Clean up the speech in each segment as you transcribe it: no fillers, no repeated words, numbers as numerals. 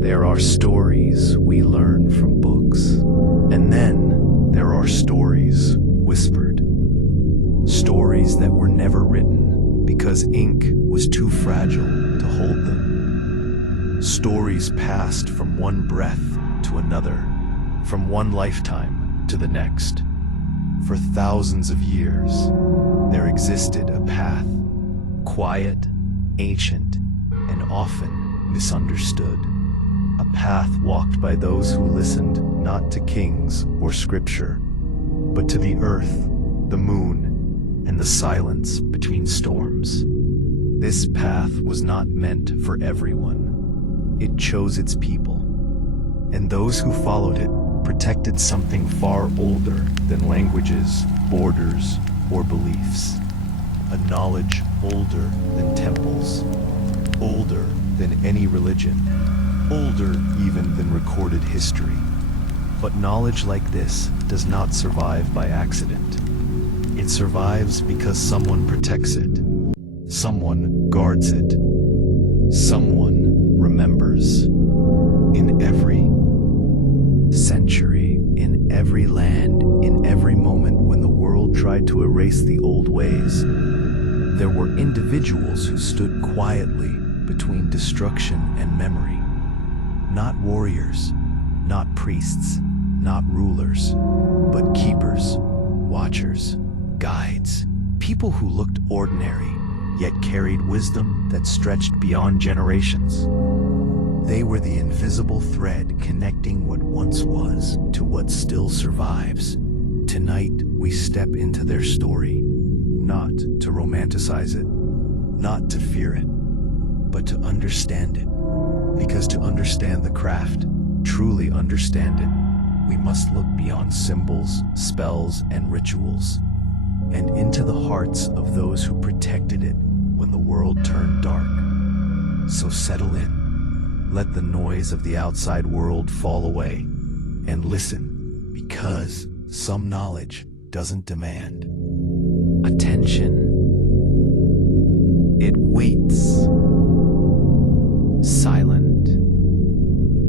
There are stories we learn from books, and then there are stories whispered. Stories that were never written because ink was too fragile to hold them. Stories passed from one breath to another, from one lifetime to the next. For thousands of years, there existed a path, quiet, ancient, and often misunderstood. A path walked by those who listened not to kings or scripture, but to the earth, the moon, and the silence between storms. This path was not meant for everyone. It chose its people, and those who followed it protected something far older than languages, borders, or beliefs. A knowledge older than temples, older than any religion, older even than recorded history. But knowledge like this does not survive by accident. It survives because someone protects it, someone guards it, someone remembers. In every century, in every land, in every moment when the world tried to erase the old ways, there were individuals who stood quietly between destruction and memory. Not warriors, not priests, not rulers, but keepers, watchers, guides, people who looked ordinary, yet carried wisdom that stretched beyond generations. They were the invisible thread connecting what once was to what still survives. Tonight, we step into their story, not to romanticize it, not to fear it, but to understand it. Because to understand the craft, truly understand it, we must look beyond symbols, spells, and rituals, and into the hearts of those who protected it when the world turned dark. So settle in, let the noise of the outside world fall away, and listen, because some knowledge doesn't demand attention. It waits, silent,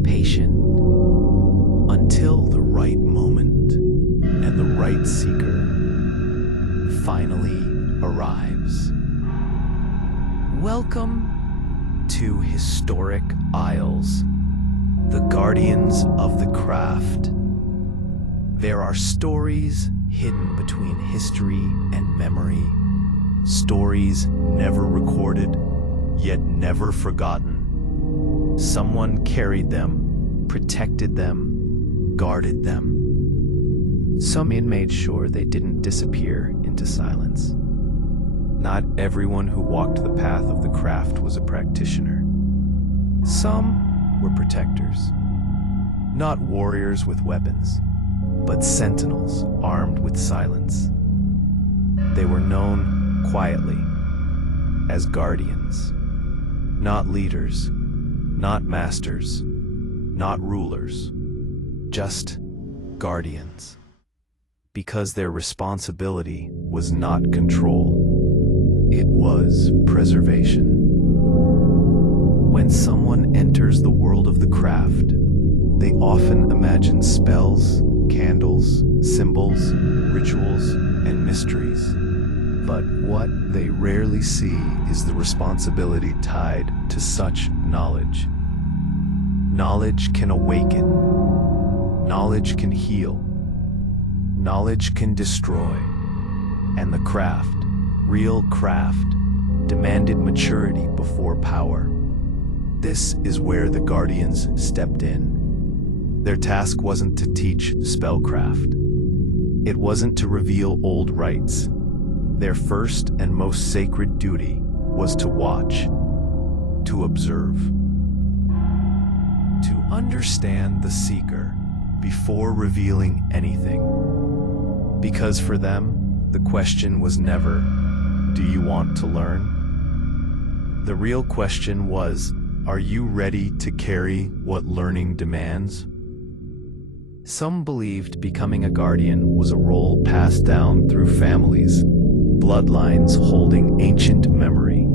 patient, until the right moment and the right seeker finally arrives. Welcome to Historic Isles, the guardians of the craft. There are stories hidden between history and memory, stories never recorded, yet never forgotten. Someone carried them, protected them, guarded them. Some made sure they didn't disappear into silence. Not everyone who walked the path of the craft was a practitioner. Some were protectors, not warriors with weapons, but sentinels armed with silence. They were known quietly as guardians, not leaders, not masters, not rulers, just guardians. Because their responsibility was not control, it was preservation. When someone enters the world of the craft, they often imagine spells, candles, symbols, rituals, and mysteries. But what they rarely see is the responsibility tied to such knowledge. Knowledge can awaken. Knowledge can heal. Knowledge can destroy. And the craft, real craft, demanded maturity before power. This is where the Guardians stepped in. Their task wasn't to teach spellcraft. It wasn't to reveal old rites. Their first and most sacred duty was to watch, to observe, to understand the seeker before revealing anything. Because for them, the question was never, do you want to learn? The real question was, are you ready to carry what learning demands? Some believed becoming a guardian was a role passed down through families, bloodlines holding ancient memory.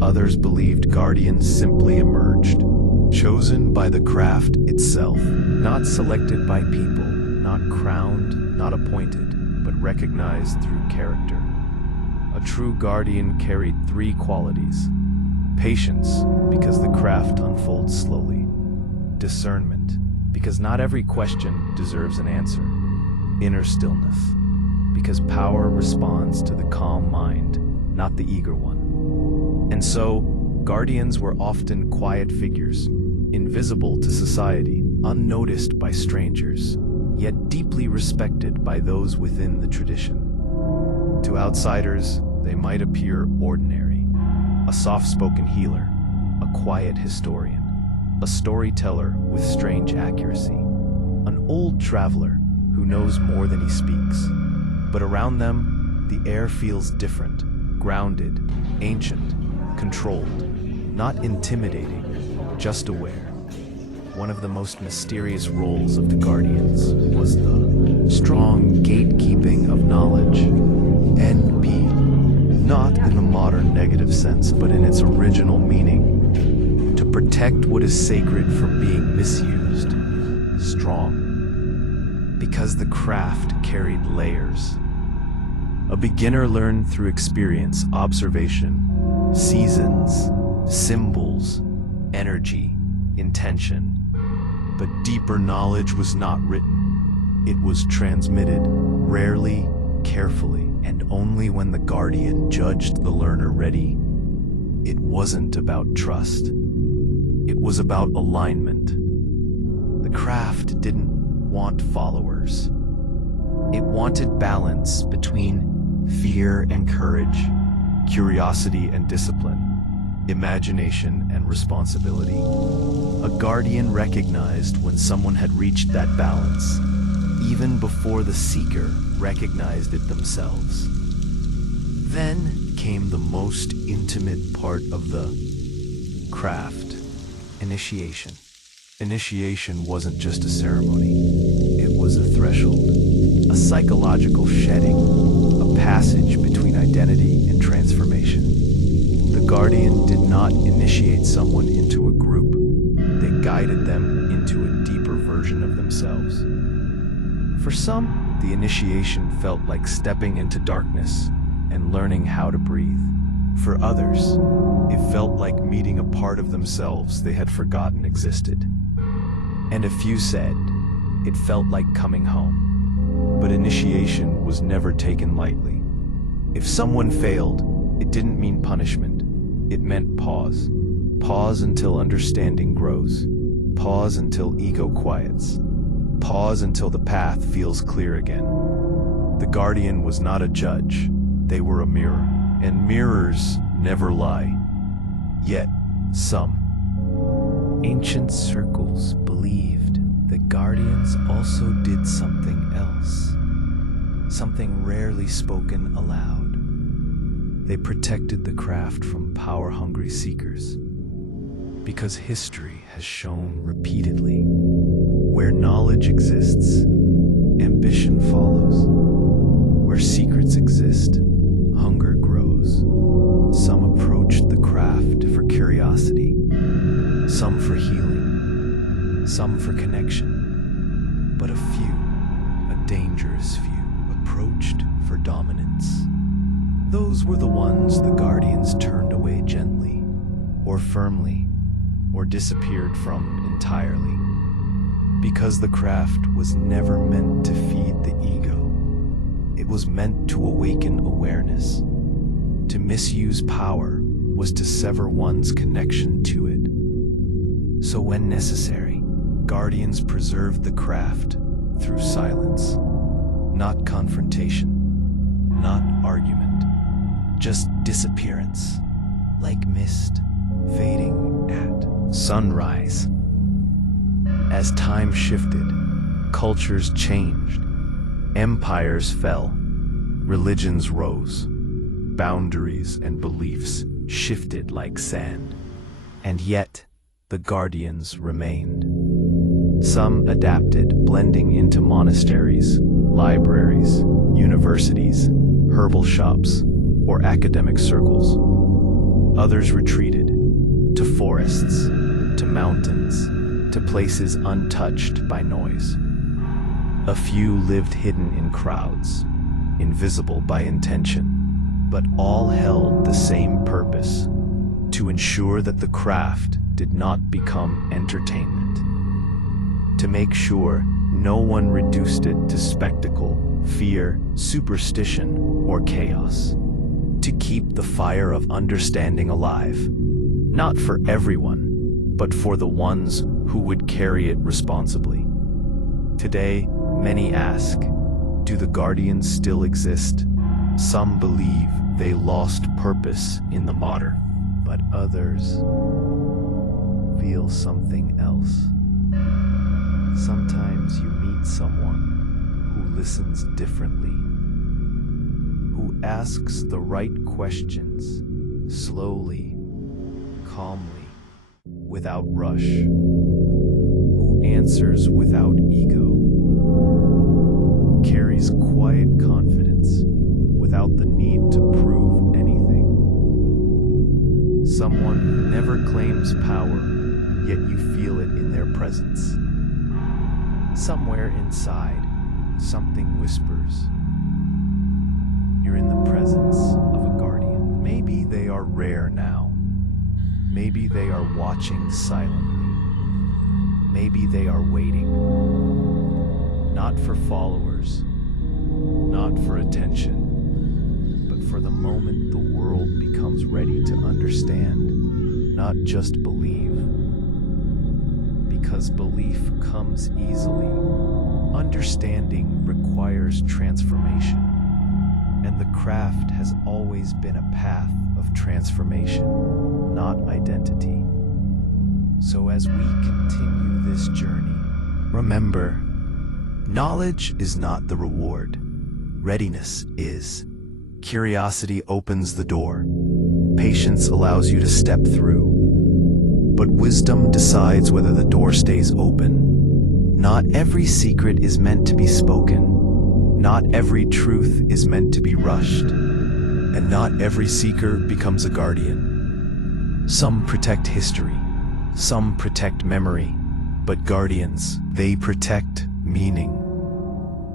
Others believed guardians simply emerged, chosen by the craft itself, not selected by people, not crowned, not appointed, but recognized through character. A true guardian carried three qualities: patience, because the craft unfolds slowly; discernment, because not every question deserves an answer; inner stillness, because power responds to the calm mind, not the eager one. And so, guardians were often quiet figures, invisible to society, unnoticed by strangers, yet deeply respected by those within the tradition. To outsiders, they might appear ordinary: a soft-spoken healer, a quiet historian, a storyteller with strange accuracy, an old traveler who knows more than he speaks. But around them, the air feels different, grounded, ancient, controlled, not intimidating, just aware. One of the most mysterious roles of the Guardians was the strong gatekeeping of knowledge, NP, not in the modern negative sense, but in its original meaning, to protect what is sacred from being misused. Strong, because the craft carried layers. A beginner learned through experience, observation, seasons, symbols, energy, intention. But deeper knowledge was not written. It was transmitted, rarely, carefully, and only when the guardian judged the learner ready. It wasn't about trust. It was about alignment. The craft didn't want followers. It wanted balance between fear and courage, curiosity and discipline, imagination and responsibility. A guardian recognized when someone had reached that balance, even before the seeker recognized it themselves. Then came the most intimate part of the craft: initiation. Initiation wasn't just a ceremony. It was a threshold, a psychological shedding, a passage between identity and transformation. The guardian did not initiate someone into a group. They guided them into a deeper version of themselves. For some, the initiation felt like stepping into darkness and learning how to breathe. For others, it felt like meeting a part of themselves they had forgotten existed. And a few said it felt like coming home. But initiation was never taken lightly. If someone failed, it didn't mean punishment. It meant pause. Pause until understanding grows. Pause until ego quiets. Pause until the path feels clear again. The guardian was not a judge. They were a mirror. And mirrors never lie. Yet, some ancient circles believed that guardians also did something else. Something rarely spoken aloud. They protected the craft from power-hungry seekers. Because history has shown repeatedly, where knowledge exists, ambition follows. Where secrets exist, hunger grows. Some approached the craft for curiosity, some for healing, some for connection. But a few, a dangerous few, approached for dominance. Those were the ones the guardians turned away gently, or firmly, or disappeared from entirely. Because the craft was never meant to feed the ego. It was meant to awaken awareness. To misuse power was to sever one's connection to it. So when necessary, guardians preserved the craft through silence. Not confrontation, not argument, just disappearance, like mist fading at sunrise. As time shifted, cultures changed, empires fell, religions rose, boundaries and beliefs shifted like sand. And yet, the guardians remained. Some adapted, blending into monasteries, libraries, universities, herbal shops, or academic circles. Others retreated to forests, to mountains to places untouched by noise. A few lived hidden in crowds, invisible by intention, but all held the same purpose: to ensure that the craft did not become entertainment, to make sure no one reduced it to spectacle, fear, superstition, or chaos, to keep the fire of understanding alive, not for everyone, but for the ones who would carry it responsibly. Today, many ask, do the guardians still exist? Some believe they lost purpose in the modern, but others feel something else. Sometimes you meet someone who listens differently, who asks the right questions, slowly, calmly, without rush, who answers without ego, who carries quiet confidence without the need to prove anything. Someone who never claims power, yet you feel it in their presence. Somewhere inside, something whispers, you're in the presence of a guardian. Maybe they are rare now. Maybe they are watching silently. Maybe they are waiting. Not for followers, not for attention, but for the moment the world becomes ready to understand, not just believe. Because belief comes easily, understanding requires transformation. And the craft has always been a path of transformation, not identity. So as we continue this journey, remember, knowledge is not the reward. Readiness is. Curiosity opens the door. Patience allows you to step through. But wisdom decides whether the door stays open. Not every secret is meant to be spoken. Not every truth is meant to be rushed. And not every seeker becomes a guardian. Some protect history. Some protect memory. But guardians, they protect meaning.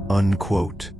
Unquote.